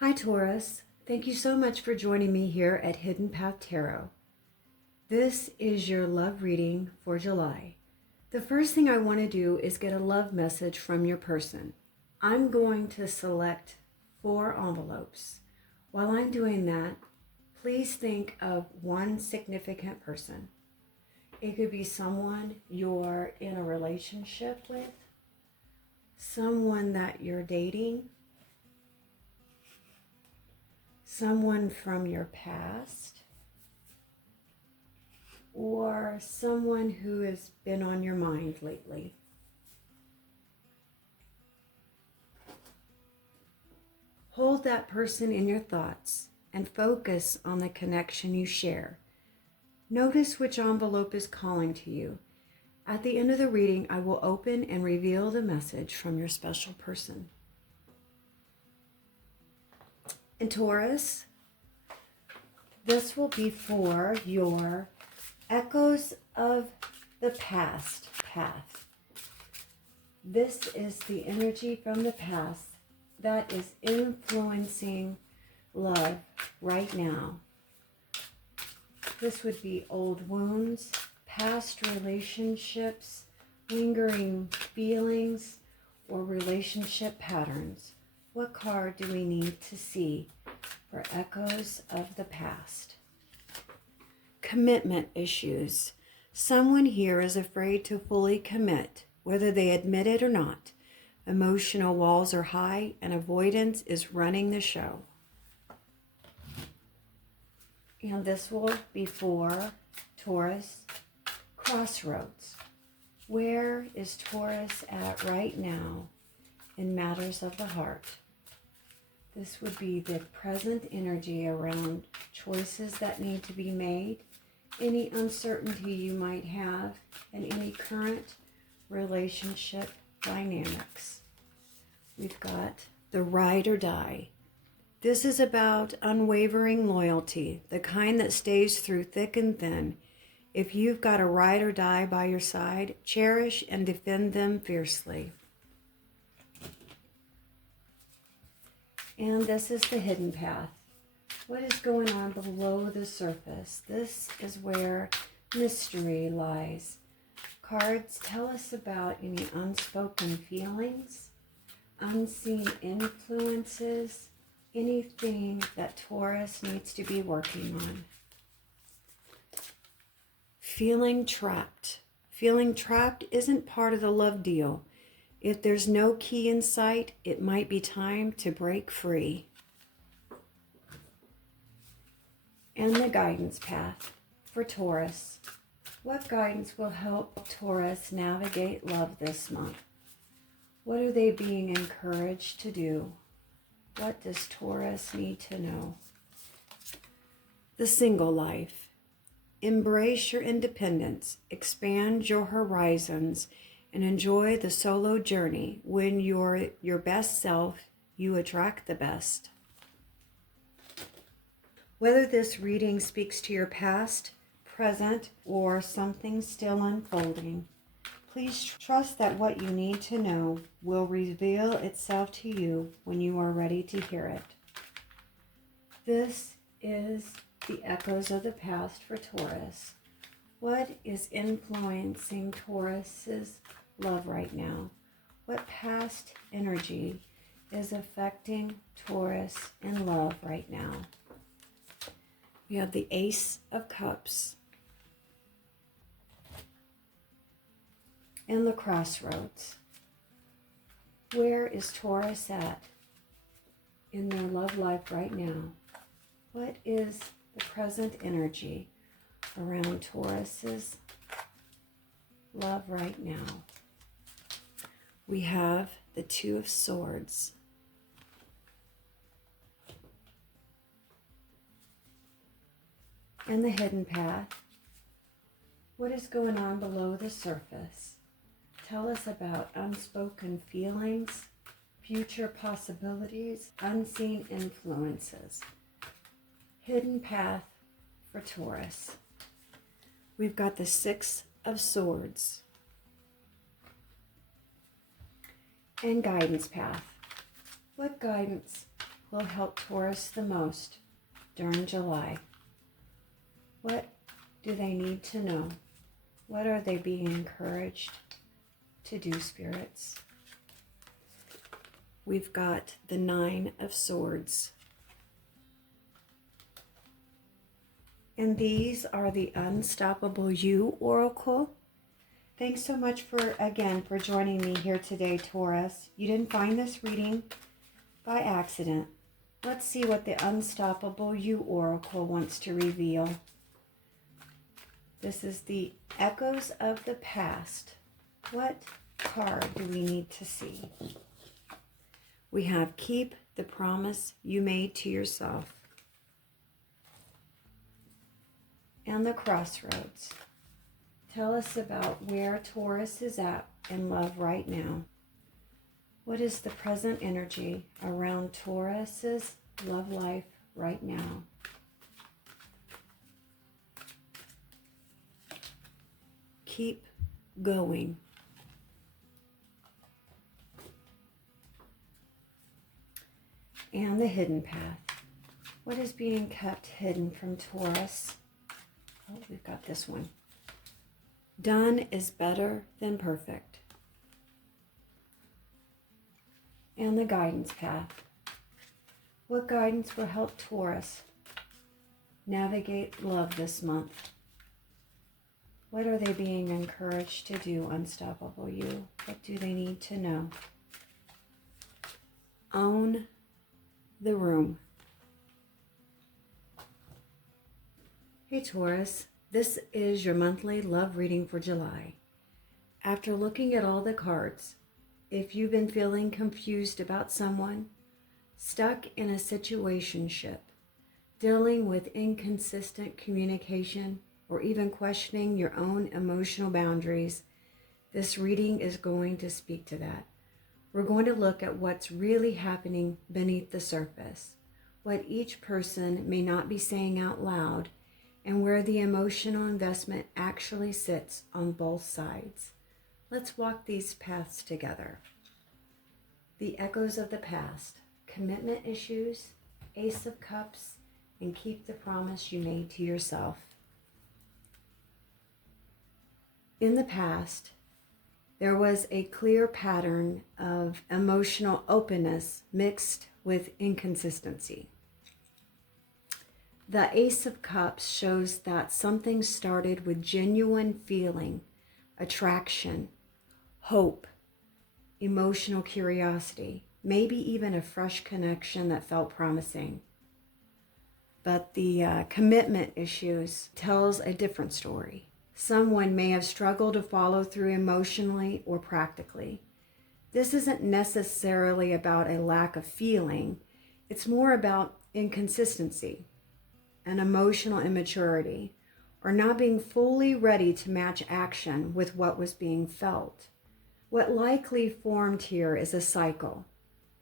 Hi Taurus, thank you so much for joining me here at Hidden Path Tarot. This is your love reading for July. The first thing I want to do is get a love message from your person. I'm going to select 4 envelopes. While I'm doing that, please think of one significant person. It could be someone you're in a relationship with, someone that you're dating, someone from your past, or someone who has been on your mind lately. Hold that person in your thoughts and focus on the connection you share. Notice which envelope is calling to you. At the end of the reading, I will open and reveal the message from your special person. And Taurus, this will be for your echoes of the past path. This is the energy from the past that is influencing love right now. This would be old wounds, past relationships, lingering feelings, or relationship patterns. What card do we need to see for echoes of the past? Commitment issues. Someone here is afraid to fully commit, whether they admit it or not. Emotional walls are high and avoidance is running the show. And this will be for Taurus, crossroads. Where is Taurus at right now in matters of the heart? This would be the present energy around choices that need to be made, any uncertainty you might have, and any current relationship dynamics. We've got the ride or die. This is about unwavering loyalty, the kind that stays through thick and thin. If you've got a ride or die by your side, cherish and defend them fiercely. And this is the hidden path. What is going on below the surface? This is where mystery lies. Cards tell us about any unspoken feelings, unseen influences, anything that Taurus needs to be working on. Feeling trapped. Feeling trapped isn't part of the love deal. If there's no key in sight, it might be time to break free. And the guidance path for Taurus. What guidance will help Taurus navigate love this month? What are they being encouraged to do? What does Taurus need to know? The single life. Embrace your independence, expand your horizons, and enjoy the solo journey. When you're your best self, you attract the best. Whether this reading speaks to your past, present, or something still unfolding, please trust that what you need to know will reveal itself to you when you are ready to hear it. This is the echoes of the past for Taurus. What is influencing Taurus's love right now? What past energy is affecting Taurus in love right now? We have the Ace of Cups and the crossroads. Where is Taurus at in their love life right now? What is the present energy around Taurus's love right now? We have the Two of Swords. And the hidden path. What is going on below the surface? Tell us about unspoken feelings, future possibilities, unseen influences. Hidden path for Taurus. We've got the Six of Swords. And guidance path. What guidance will help Taurus the most during July? What do they need to know? What are they being encouraged to do, spirits? We've got the Nine of Swords. And these are the Unstoppable You Oracle. Thanks so much again for joining me here today, Taurus. You didn't find this reading by accident. Let's see what the Unstoppable You Oracle wants to reveal. This is the Echoes of the Past. What card do we need to see? We have Keep the Promise You Made to Yourself. And the Crossroads. Tell us about where Taurus is at in love right now. What is the present energy around Taurus's love life right now? Keep going. And the Hidden Path. What is being kept hidden from Taurus? Oh, we've got this one. Done is better than perfect. And the Guidance Path. What guidance will help Taurus navigate love this month? What are they being encouraged to do, Unstoppable You? What do they need to know? Own the room. Hey Taurus, this is your monthly love reading for July. After looking at all the cards, if you've been feeling confused about someone, stuck in a situationship, dealing with inconsistent communication, or even questioning your own emotional boundaries, this reading is going to speak to that. We're going to look at what's really happening beneath the surface, what each person may not be saying out loud, and where the emotional investment actually sits on both sides. Let's walk these paths together. The Echoes of the Past, commitment issues, Ace of Cups, and keep the promise you made to yourself. In the past, there was a clear pattern of emotional openness mixed with inconsistency. The Ace of Cups shows that something started with genuine feeling, attraction, hope, emotional curiosity, maybe even a fresh connection that felt promising. But the commitment issues tells a different story. Someone may have struggled to follow through emotionally or practically. This isn't necessarily about a lack of feeling. It's more about inconsistency and emotional immaturity, or not being fully ready to match action with what was being felt. What likely formed here is a cycle.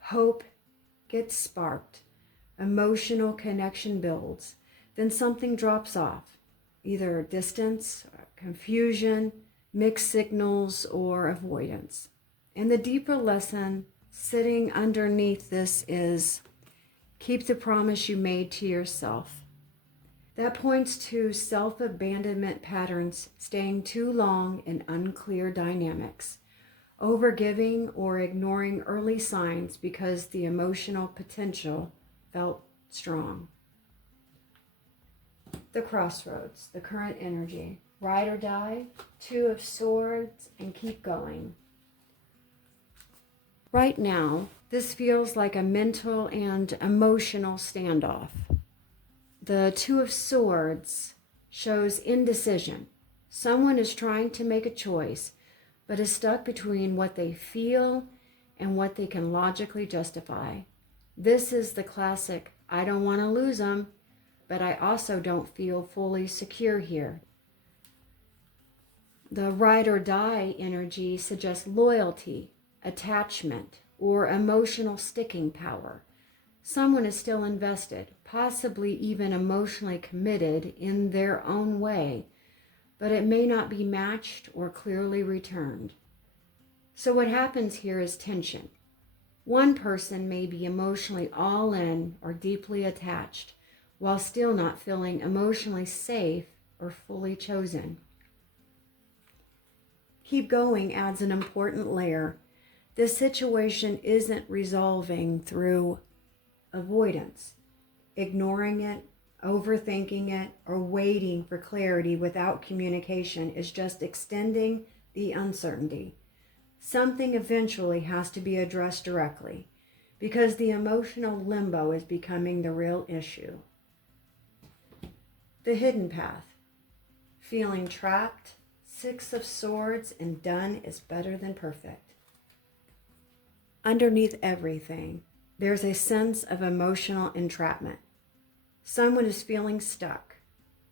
Hope gets sparked, emotional connection builds, then something drops off, either distance, confusion, mixed signals, or avoidance. And the deeper lesson sitting underneath this is keep the promise you made to yourself. That points to self-abandonment patterns, staying too long in unclear dynamics, overgiving or ignoring early signs because the emotional potential felt strong. The Crossroads, the current energy, ride or die, Two of Swords, and keep going. Right now, this feels like a mental and emotional standoff. The Two of Swords shows indecision. Someone is trying to make a choice, but is stuck between what they feel and what they can logically justify. This is the classic, I don't want to lose them, but I also don't feel fully secure here. The ride or die energy suggests loyalty, attachment, or emotional sticking power. Someone is still invested, possibly even emotionally committed in their own way, but it may not be matched or clearly returned. So what happens here is tension. One person may be emotionally all in or deeply attached, while still not feeling emotionally safe or fully chosen. Keep going adds an important layer. This situation isn't resolving through avoidance, ignoring it, overthinking it, or waiting for clarity without communication is just extending the uncertainty. Something eventually has to be addressed directly because the emotional limbo is becoming the real issue. The hidden path. Feeling trapped, 6 of Swords, and done is better than perfect. Underneath everything, there's a sense of emotional entrapment. Someone is feeling stuck,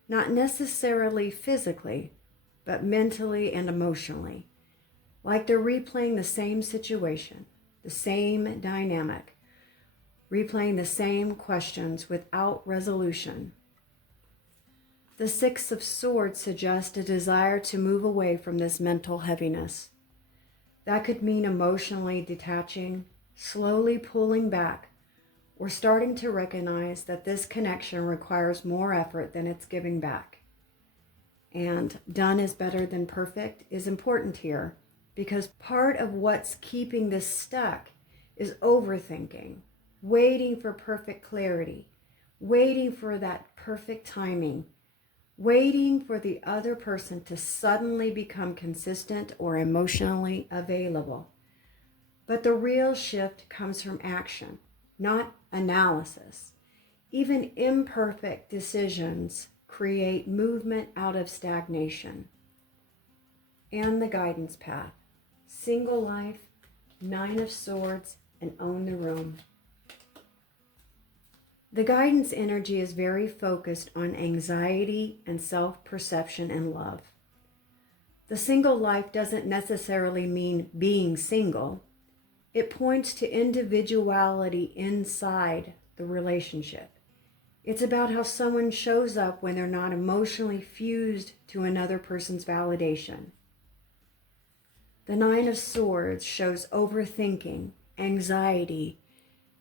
not necessarily physically, but mentally and emotionally. Like they're replaying the same situation, the same dynamic, replaying the same questions without resolution. The 6 of Swords suggests a desire to move away from this mental heaviness. That could mean emotionally detaching, slowly pulling back, or starting to recognize that this connection requires more effort than it's giving back. And done is better than perfect is important here, because part of what's keeping this stuck is overthinking, waiting for perfect clarity, waiting for that perfect timing, waiting for the other person to suddenly become consistent or emotionally available. But the real shift comes from action, not analysis. Even imperfect decisions create movement out of stagnation. And the guidance path. Single life, 9 of Swords, and own the room. The guidance energy is very focused on anxiety and self-perception and love. The single life doesn't necessarily mean being single. It points to individuality inside the relationship. It's about how someone shows up when they're not emotionally fused to another person's validation. The 9 of Swords shows overthinking, anxiety,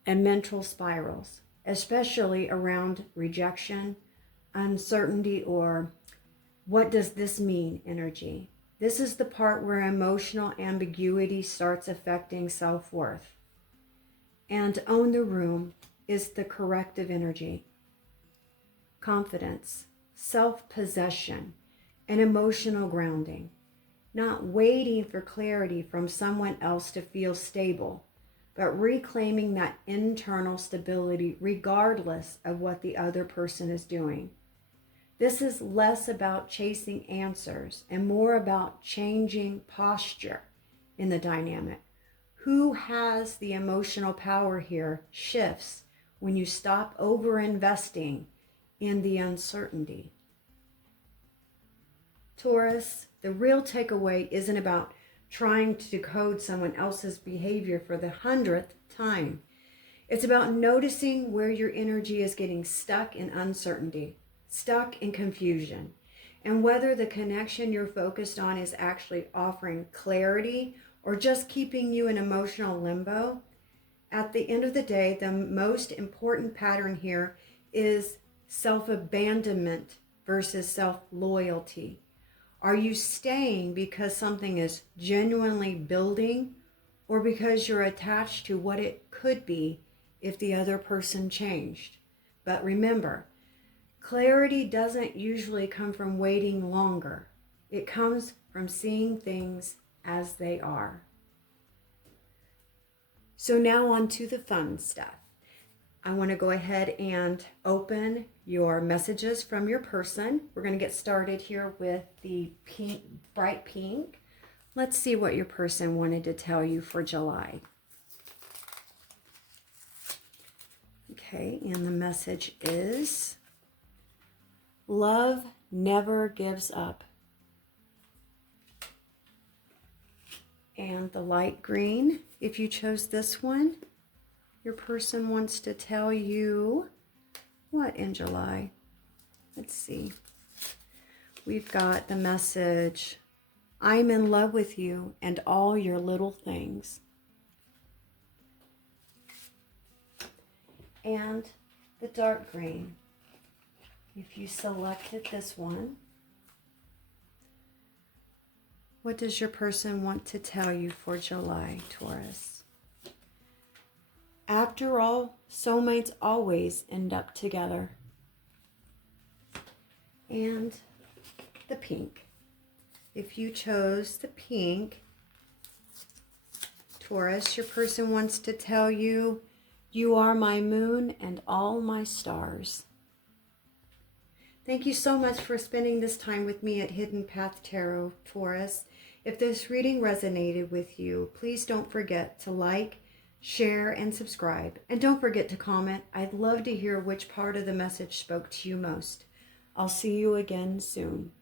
and mental spirals, especially around rejection, uncertainty, or what does this mean energy. This is the part where emotional ambiguity starts affecting self-worth. And own the room is the corrective energy. Confidence, self-possession, and emotional grounding. Not waiting for clarity from someone else to feel stable, but reclaiming that internal stability regardless of what the other person is doing. This is less about chasing answers and more about changing posture in the dynamic. Who has the emotional power here shifts when you stop over-investing in the uncertainty. Taurus, the real takeaway isn't about trying to decode someone else's behavior for the 100th time. It's about noticing where your energy is getting stuck in uncertainty, stuck in confusion, and whether the connection you're focused on is actually offering clarity or just keeping you in emotional limbo. At the end of the day, the most important pattern here is self-abandonment versus self-loyalty. Are you staying because something is genuinely building, or because you're attached to what it could be if the other person changed? But remember, clarity doesn't usually come from waiting longer. It comes from seeing things as they are. So now on to the fun stuff. I want to go ahead and open your messages from your person. We're going to get started here with the pink, bright pink. Let's see what your person wanted to tell you for July. Okay, and the message is, love never gives up. And the light green, if you chose this one, your person wants to tell you what in July? Let's see. We've got the message, I'm in love with you and all your little things. and the dark green. If you selected this one, what does your person want to tell you for July, Taurus? After all, soulmates always end up together. And the pink. If you chose the pink, Taurus, your person wants to tell you, you are my moon and all my stars. Thank you so much for spending this time with me at Hidden Path Tarot, Taurus. If this reading resonated with you, please don't forget to like, share, and subscribe. And don't forget to comment. I'd love to hear which part of the message spoke to you most. I'll see you again soon.